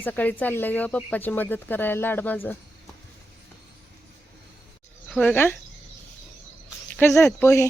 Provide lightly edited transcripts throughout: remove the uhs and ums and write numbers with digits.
सकाळी सकाळी चाललंय ग पप्पाची मदत करायला लाड माझं. होय का? कसं आहेत पोहे?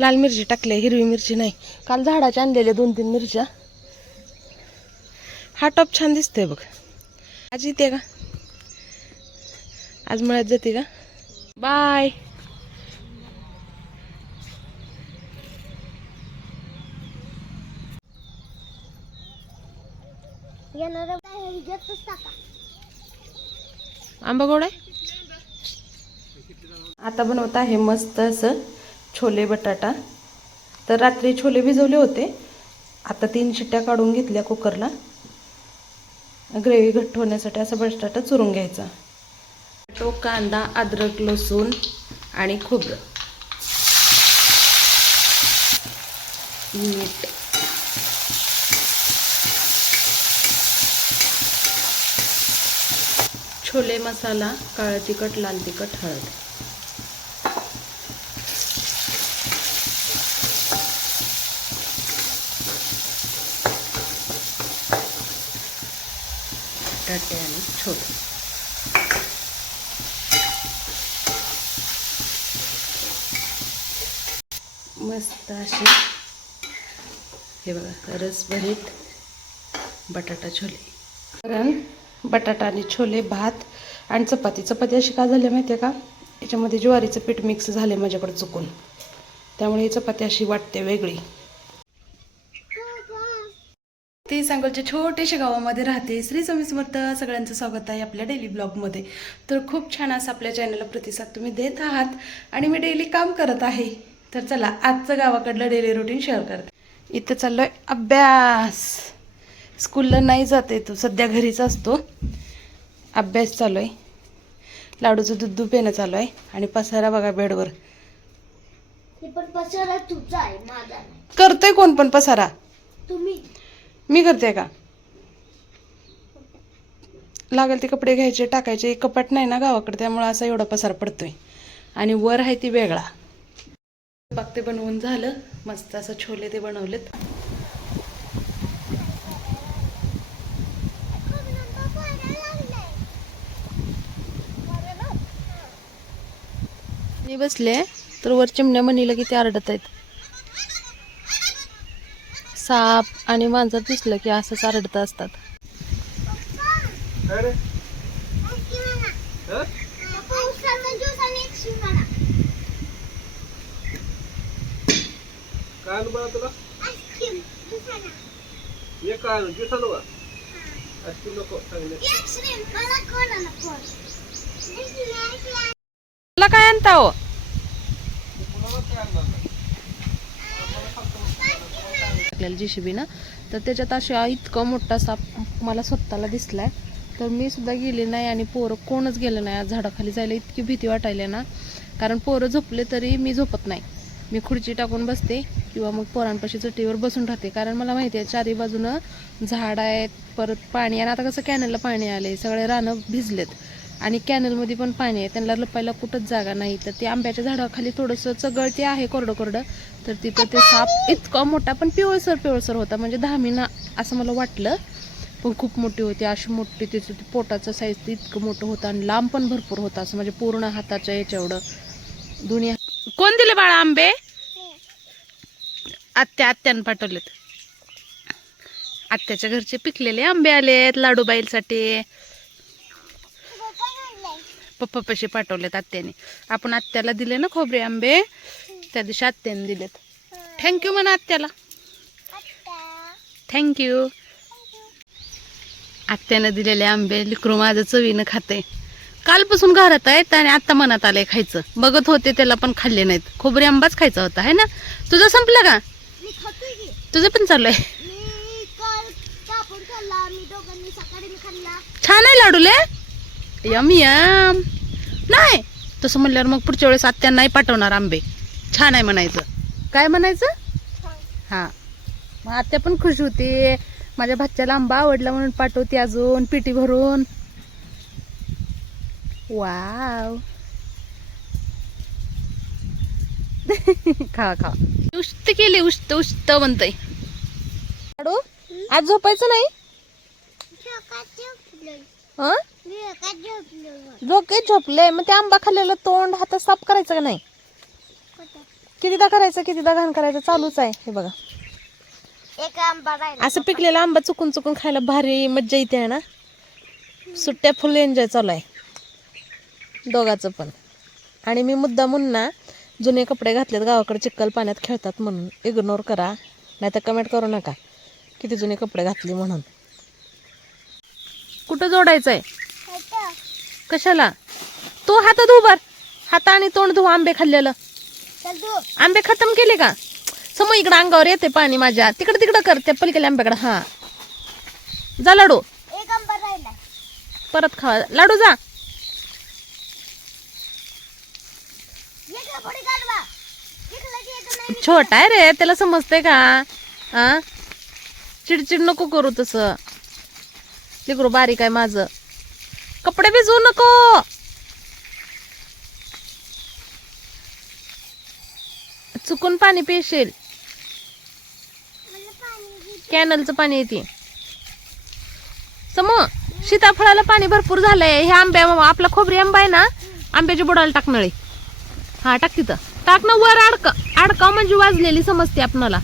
लाल मिरची टाकले, हिरवी मिरची नाही. काल झाडाच्या आणलेल्या 2-3 मिरच्या. हा टॉप छान दिसतोय बघ. आज येते का? आज मळ्यात जाते का? बाय. आंबा गोड आहे. आता बनवत आहे मस्त असं छोले बटाटा. तर रात्री छोले भिजवले होते, आता 3 शिट्ट्या काढून घेतल्या कुकरला. ग्रेव्ही घट्ट होण्यासाठी असं बटाटा चुरून घ्यायचा. तो कांदा, अद्रक, लसूण आणि खोबरं, मीठ, छोले मसाला, काळं तिखट, लाल तिखट, हळद. बटाटे आणि छोले. मस्त असे हे बघा रसभरीत बटाटा छोले. कारण बटाटा आणि छोले, भात आणि चपाती. चपाती अशी का झाली माहिती आहे का? याच्यामध्ये ज्वारीचं पीठ मिक्स झाले माझ्याकडे चुकून, त्यामुळे ही चपाती अशी वाटते वेगळी. ती सांगोलच्या छोट्याशा गावामध्ये राहते. श्री स्वामी समर्थ. सगळ्यांचं स्वागत आहे आपल्या डेली ब्लॉगमध्ये. तर खूप छान असं आपल्या चॅनलला प्रतिसाद तुम्ही देत आहात आणि मी डेली काम करत आहे. तर चला आजचं गावाकडलं डेली रुटीन शेअर करते. इथं चाललोय अभ्यास. स्कूलला नाही जाते, तो सध्या घरीच असतो. अभ्यास चालू आहे. लाडूचं दूध पिणं चालू आहे. आणि पसारा बघा बेडवर. पसारा तुझा आहे, माझा नाही. करतोय कोण पण पसारा? तुम्ही. मी करते का? लागेल ते कपडे घ्यायचे, टाकायचे. कपाट नाही ना गावाकडे, त्यामुळे असा एवढा पसार पडतोय. आणि वर आहे ती वेगळा. बाग ते बनवून झालं. मस्त असं छोले ते बनवलेत. मी बसले तर वर चिमण्या म्हणीला किती आरडत आहेत. साप आणि मांजर दिसलं की असंच आरडत असतात. तुला काय आणता हो? जीसीबी ना, तर त्याच्यात अशा इतका मोठा साप मला स्वतःला दिसलाय. तर मी सुद्धा गेले नाही आणि पोरं कोणच गेलं नाही. आज झाडाखाली जायला इतकी भीती वाटायला ना, कारण पोरं झोपले तरी मी झोपत नाही. मी खुर्ची टाकून बसते किंवा मग पोरांपाशी चटीवर बसून राहते. कारण मला माहिती आहे चारी बाजूनं झाड आहेत, परत पाणी. आणि आता कसं कॅनलला पाणी आले, सगळे रानं भिजलेत आणि कॅनलमध्ये पण पाणी आहे. त्यांना लपायला कुठंच जागा नाही. तर ते आंब्याच्या झाडाखाली थोडंसं चगळते आहे, कोरडं कोरडं. तर तिथं ते साप इतका मोठा, पण पिवळसर होता. म्हणजे 10 महिना असं मला वाटलं, पण खूप मोठी होती. अशी मोठी त्याचं ते पोटाचं साईज इतकं मोठं होतं आणि लांब पण भरपूर होता. असं म्हणजे पूर्ण हाताच्या याच्या एवढं दुनिया. कोण दिले बाळा आंबे? आत्यानं पाठवलेत. आत्याच्या घरचे पिकलेले आंबे आलेत लाडूबाईसाठी. पप्पापाशी पाठवलेत आत्याने. आपण आत्याला दिले ना खोबरे आंबे, त्या दिवशी आत्याने दिलेत. थँक्यू म्हणा आत्याला. थँक्यू. आत्यानं दिलेले आंबे लिकरू माझं चवीनं खाते. कालपासून घरात आहेत आणि आता मनात आलंय खायचं. बघत होते त्याला पण खाल्ले नाहीत. खोबरे आंबाच खायचा होता है ना. तुझं संपलं का? तुझं पण चालू आहे. छान आहे लाडूले. M M. नाही तसं म्हणल्यावर मग पुढच्या वेळेस आत्या नाही पाठवणार आंबे. छान आहे म्हणायचं. काय म्हणायचं? हा. मग आत्या पण खुश होती. माझ्या भाच्याला आंबा आवडला म्हणून पाठवते अजून पिटी भरून. वाव. खा खा. उष्ट केले, उष्ट म्हणतय. लाडू आज झोपायचं नाही. हं? डोके झोपले मग ते आंबा खाल्लेलं तोंड हात साफ करायचं का नाही? कितीदा करायचं कितीदा घाण करायचं चालूच आहे. हे बघा एक आंबा राहिला. असं पिकलेला आंबा चुकून चुकून खायला भारी मज्जा येते आहे ना. सुट्ट्या फुल एन्जॉय चालू आहे दोघाचं पण. आणि मी मुद्दामून ना जुने कपडे घातलेत, गावाकडे चिखल पाण्यात खेळतात म्हणून. इग्नोर करा, नाही तर कमेंट करू नका किती जुने कपडे घातले म्हणून. कुठं जोडायचं आहे? कशाला? तू हात धुवर, हात आणि तोंड धुवा. आंबे खाल्लेलं आंबे खतम केले का? समोर इकडं अंगावर येते पाणी माझ्या. तिकडं तिकडं कर त्या पलीकडे आंब्याकडं. हा जा लाडू, एक आंबा राहिला. परत खा लाडू जा. छोटा आहे रे, त्याला समजते का? हा चिडचिड नको करू तसं. लेकरू बारीक आहे माझं. कपडे भिजवू नको. चुकून पाणी पिशील. कॅनलचं पाणी येते. समो सीताफळाला पाणी भरपूर झालंय. हे आंब्या आपला खोबरी आंबा आहे ना, आंब्याच्या बुडाला टाक नळी. हा टाक तिथं, टाक ना वर. अडकाव म्हणजे वाजलेली समजते आपणाला.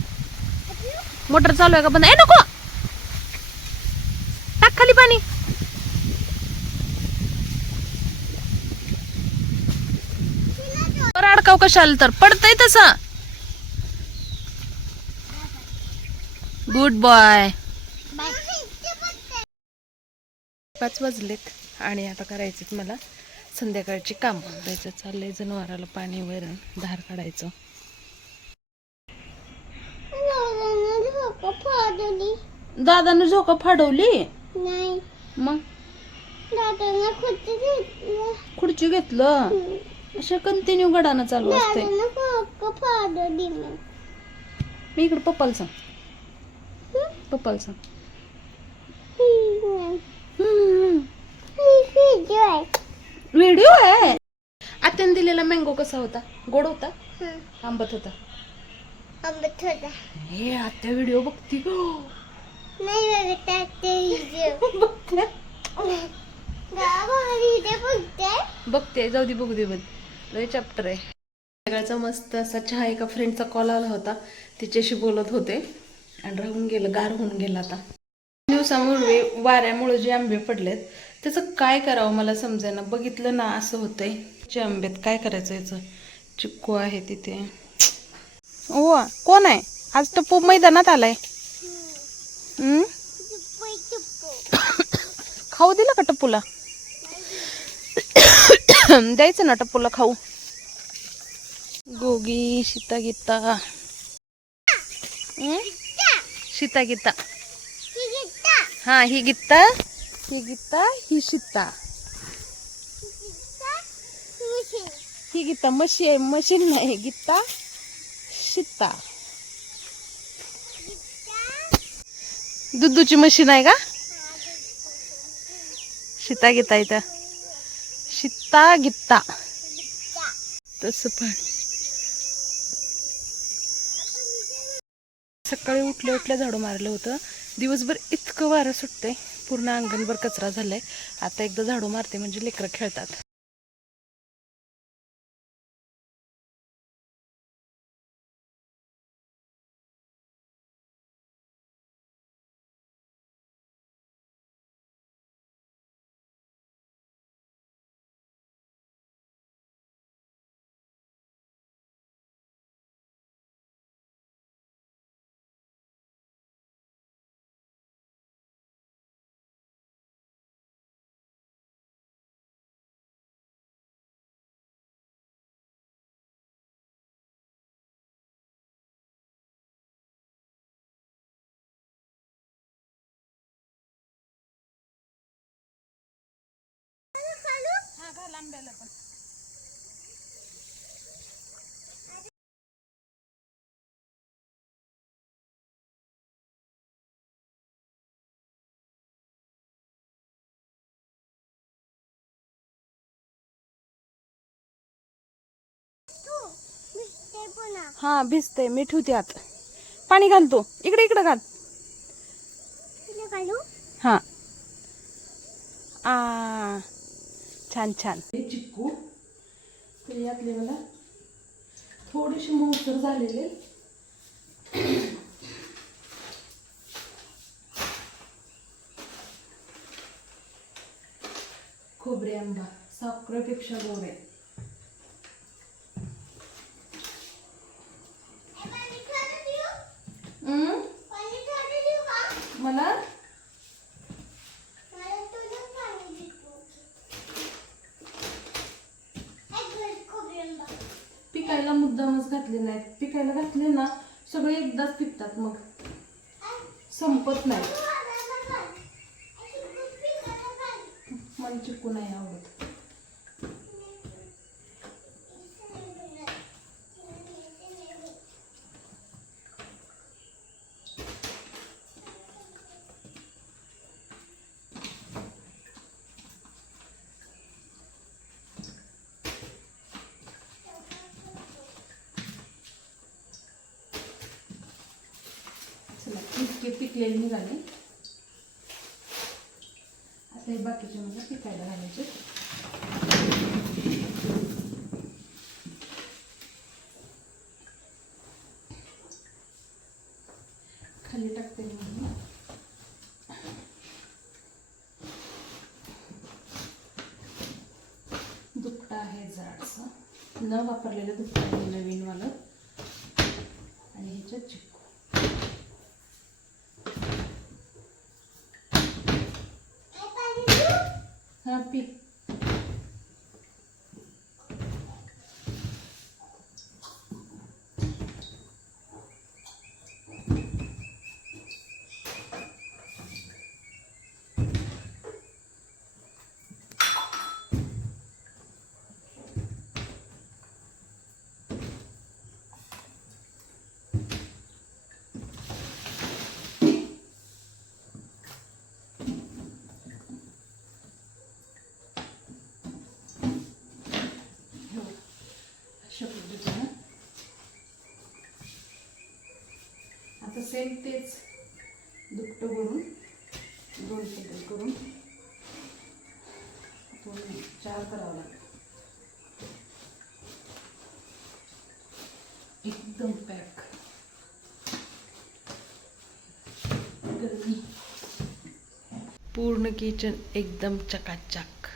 मोटर चालू आहे का बंद? ए नको, टाक खाली पाणी. वर अडकाव कशाला तर पडतंय तसं. Good boy. 5 वाजलेत आणि आता करायचं मला संध्याकाळची काम. जायचं चाललंय जनावराला पाणी वैरण धार काढायचं. दादानं झोका फाडवली नाही, मग दादानं खुर्ची घेतलं. अशा कंटिन्यू गडानं चालू असते. मी इकडे पप्पाला सांग, पप्पाला सांग. व्हिडिओ आहे. आत्याने दिलेला मँगो कसा होता? गोड होता, आंबट होता. आंबट होता. हे आत्या व्हिडिओ बघती गो. नाही बघते, जाऊ दे बघू दे. लय चॅप्टर आहे. सगळ्याचा मस्त असा चहा. एका फ्रेंडचा कॉल आला होता, तिच्याशी बोलत होते आणि राहून गेलं, गार होऊन गेलं. आता दिवसामुळे वाऱ्यामुळे जे आंबे पडलेत त्याचं काय करावं मला समजेना. बघितलं ना असं होतंय. जे आंबेत काय करायचं? याचं चिक्कू आहे तिथे. ओ कोण आहे आज? टप्पू मैदानात आलाय. खाऊ दिला का टप्पूला? द्यायचं ना टप्पूला खाऊ. गोगी सीता गीता. सीता गीता. हा ही गीता, ही गीता, ही सीता. ही गीता म्हशी आहे, मशीन नाही. गीता सीता. दुधूची मशीन आहे का? सीता गीता इथं. सीता गीता. तसं पण सकाळी उठल्या उठल्या झाडू मारलं होतं. दिवसभर इतकं वारं सुटतंय, पूर्ण अंगणभर कचरा झालाय. आता एकदा झाडू मारते म्हणजे लेकरं खेळतात. हा भिजते. मी ठेवते आत. पाणी घालतो. इकडे इकडे घाल. हा छान छान. हे चिक्कू तर यातले मला थोडीशी मऊसर झालेले. खोबरे आंबा साखरेपेक्षा गोड आहे. मला पिकायला मुद्दामच घातले नाहीत. पिकायला घातले ना सगळे एकदाच पिकतात, मग संपत नाही. मला चिकू नाही आवडत. इतके पिकलेले निघाले. आता हे बाकीचे मला पिकायला घालायचे. खाली टाकते मी. दुपटा आहे जाडसा, न वापरलेलं दुपटा आहे नवीन वाला. आणि ह्याच्यात चिकू. हा पी. आता सेम तेच दुपट करून 2 पलटी करून 4 करावं लागेल. एकदम पॅक. पूर्ण किचन एकदम चकाचक.